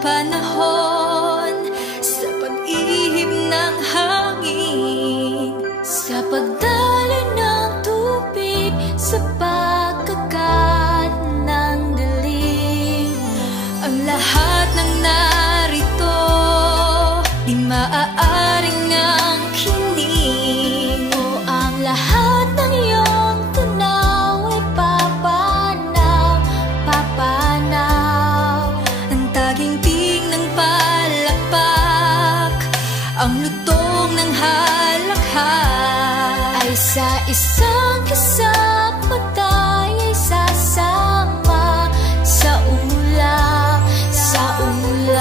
panahon, sa pag-ihip ng hangin, sa pagdaloy ng tubig, sa pagkagat ng dilim. Ang lahat ng narito di maaaring angkinin, o ang lahat ng iyong tunaw ay papanaw, papanaw. Ang taginting ng palakpak, ang lutong ng halakhak, ay sa isang kasama tayo ay sasama sa ulap, sa ulap.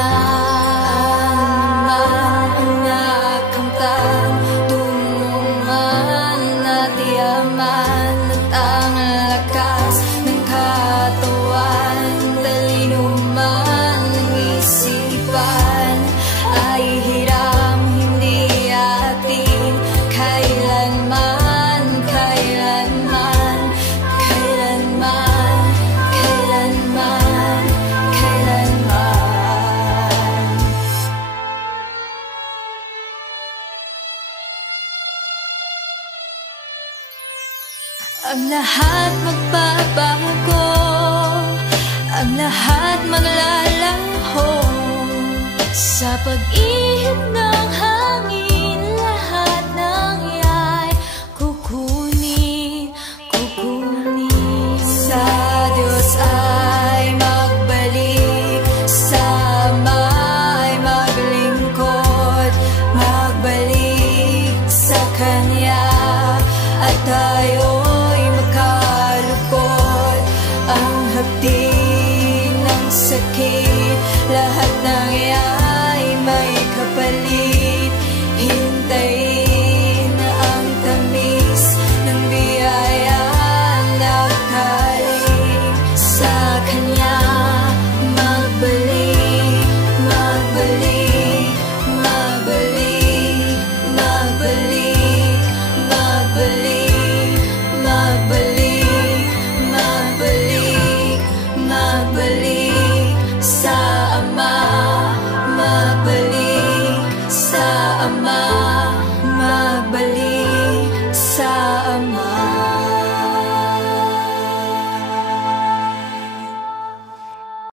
Ang nakamtan, tulungan at yaman, at ang lakas ng katawan, talino man ng isipan, ay hiram hindi atin kailanman, kailanman, kailanman, kailanman, kailanman. Ang lahat magbabago, ang lahat maglalaho, sa pag-ihip ng hangin, lahat ng iya'y kukunin, kukunin. Sa Diyos ay magbalik, sa Ama ay maglingkod, magbalik sa Kanya, at tayo'y makalukod. Ang hapdi ng sakit, lahat ng iya'y may